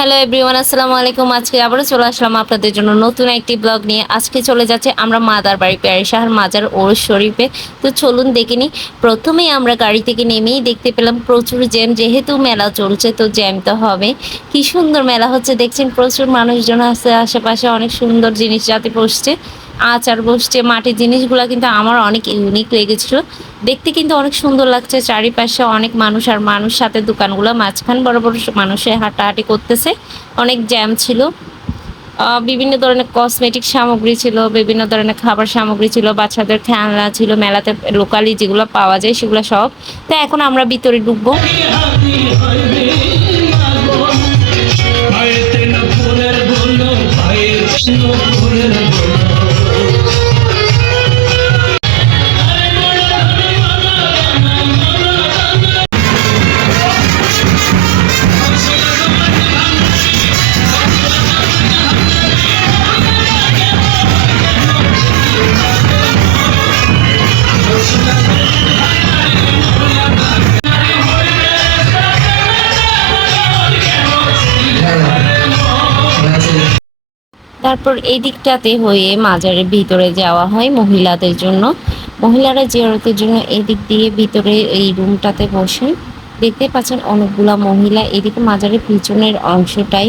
Hello everyone, আসসালামু আলাইকুম। আজকে আবারও চলে আসলাম আপনাদের জন্য নতুন একটি ব্লগ নিয়ে। আজকে চলে যাচ্ছে আমরা মাদার বাড়ি প্যারি শাহর মাজার ওর শরীফে। তো চলুন দেখে নিই। প্রথমেই আমরা গাড়ি থেকে নেমেই দেখতে পেলাম প্রচুর জ্যাম, যেহেতু মেলা চলছে, তো জ্যাম তো হবে। কি সুন্দর মেলা হচ্ছে, দেখছেন প্রচুর মানুষজন আছে, আশেপাশে অনেক সুন্দর জিনিস যাতে বসছে। আচার বসছে, মাটির জিনিসগুলো কিন্তু আমার অনেক ইউনিক লেগেছিল। দেখতে কিন্তু অনেক সুন্দর লাগছে, চারিপাশে অনেক মানুষ আর মানুষ সাথে দোকানগুলো, মাঝখান বড় বড় মানুষে হাঁটাহাঁটি করতেছে, অনেক জ্যাম ছিল। বিভিন্ন ধরনের কসমেটিক সামগ্রী ছিল, বিভিন্ন ধরনের খাবার সামগ্রী ছিল, বাচ্চাদের খেলনা ছিল, মেলাতে লোকালি যেগুলো পাওয়া যায় সেগুলো সব। তো এখন আমরা ভিতরে ঢুকবো। তারপর এই দিকটাতে হয়ে মাজারের ভিতরে যাওয়া হয় মহিলাদের জন্য। মহিলারা জিয়ারতের জন্য এই দিক দিয়ে ভিতরে এই রুমটাতে বসে দেখতে পাচ্ছেন অনেকগুলা মহিলা এদিকে মাজারের পিছনের অংশটাই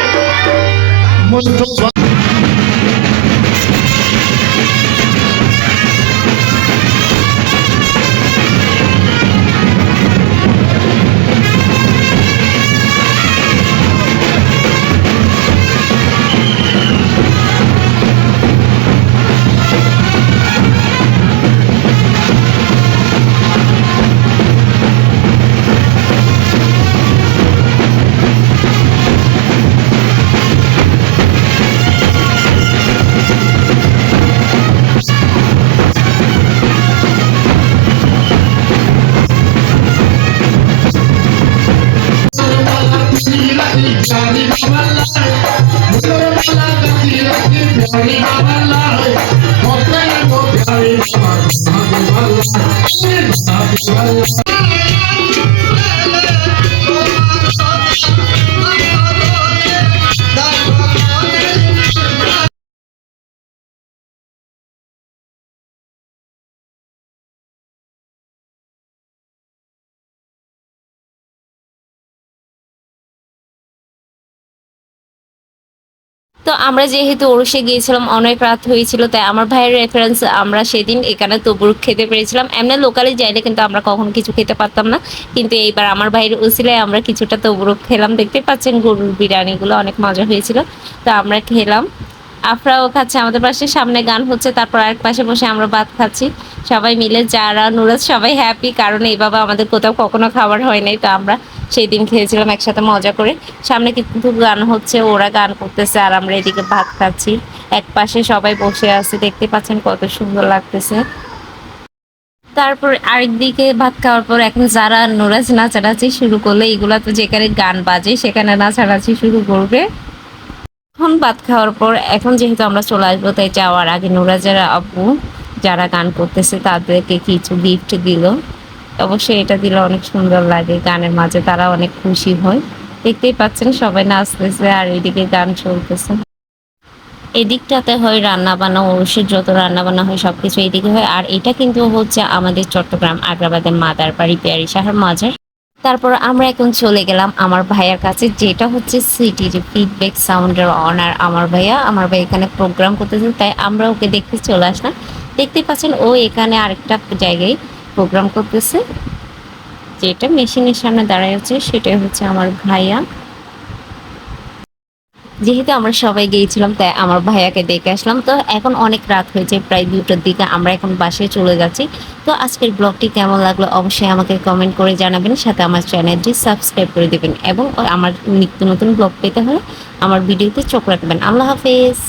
মুস্তফা তো আমরা যেহেতু ওরসে গিয়েছিলাম, অনেক রাত হয়েছিল, তাই আমার ভাইয়ের রেফারেন্স আমরা সেদিন এখানে তবুর খেতে পেরেছিলাম। এমনি লোকালে যাইলে কিন্তু আমরা কখনো কিছু খেতে পারতাম না। কিন্তু এইবার আমার ভাইয়ের উসিলায় আমরা কিছুটা তবুরক খেলাম। দেখতে পাচ্ছেন গরুর বিরিয়ানিগুলো অনেক মজা হয়েছিল। তো আমরা খেলাম। আফরাও খাচ্ছে আমাদের পাশে, সামনে গান হচ্ছে, তারপর আরেক পাশে বসে আমরা ভাত খাচ্ছি। সবাই মিলে, যারা নুরাজ সবাই হ্যাপি কারণ এইভাবে আমাদের কোথাও কখনো খাবার হয় নাই। তো আমরা সেই দিন খেয়েছিলাম একসাথে মজা করে। সামনে কিন্তু গান হচ্ছে, ওরা গান করতেছে, আর আমরা এদিকে ভাত খাচ্ছি। এক পাশে সবাই বসে আছে, দেখতে পাচ্ছেন কত সুন্দর লাগতেছে। তারপর আরেকদিকে ভাত খাওয়ার পর এখন যারা নোরাজ নাচানাচি শুরু করলে, এগুলা তো যেখানে গান বাজে, সেখানে নাচানাচি শুরু করবে। এখন ভাত খাওয়ার পর, এখন যেহেতু আমরা চলে আসব, তাই যাওয়ার আগে নোরাজের আপু যারা গান করতেছে তাদেরকে কিছু গিফট দিল। অবশ্যই এটা দিলে অনেক সুন্দর লাগে গানের মাঝে, তারা অনেক খুশি হয়। দেখতেই পাচ্ছেন সবাই নাচতেছে আর এদিকে গান চলতেছে। এদিকটাতে হয় রান্না বান্না ওরসের যত রান্না বান্না হয় সবকিছু এদিকে হয়। আর এটা কিন্তু হচ্ছে আমাদের চট্টগ্রাম আগ্রাবাদের মাদার বাড়ি পেয়ারি শাহর মাজার তারপর আমরা এখন চলে গেলাম আমার ভাইয়ার কাছে, যেটা হচ্ছে সিটির ফিডব্যাক সাউন্ডের অনার আমার ভাইয়া, আমার ভাই এখানে প্রোগ্রাম করতেছেন তাই আমরা ওকে দেখতে চলে আসলাম। দেখতে পাচ্ছেন, ও এখানে আরেকটা জায়গায় প্রোগ্রাম করতেছে। যেটা মেশিনের সামনে দাঁড়ায় আছে সেটাই হচ্ছে আমার ভাইয়া। যেহেতু আমরা সবাই গিয়েছিলাম, তাই আমার ভাইয়াকে দেখে আসলাম। তো এখন অনেক রাত হয়েছে, প্রায় দুটোর দিকে আমরা এখন বাসায় চলে যাচ্ছি। তো আজকের ব্লগটি কেমন লাগল অবশ্যই আমাকে কমেন্ট করে জানাবেন, সাথে আমার চ্যানেলটি সাবস্ক্রাইব করে দেবেন। এবং আমার নিত্য নতুন ব্লগ পেতে হলে আমার ভিডিওতে চোখ রাখবেন। আল্লাহ হাফেজ।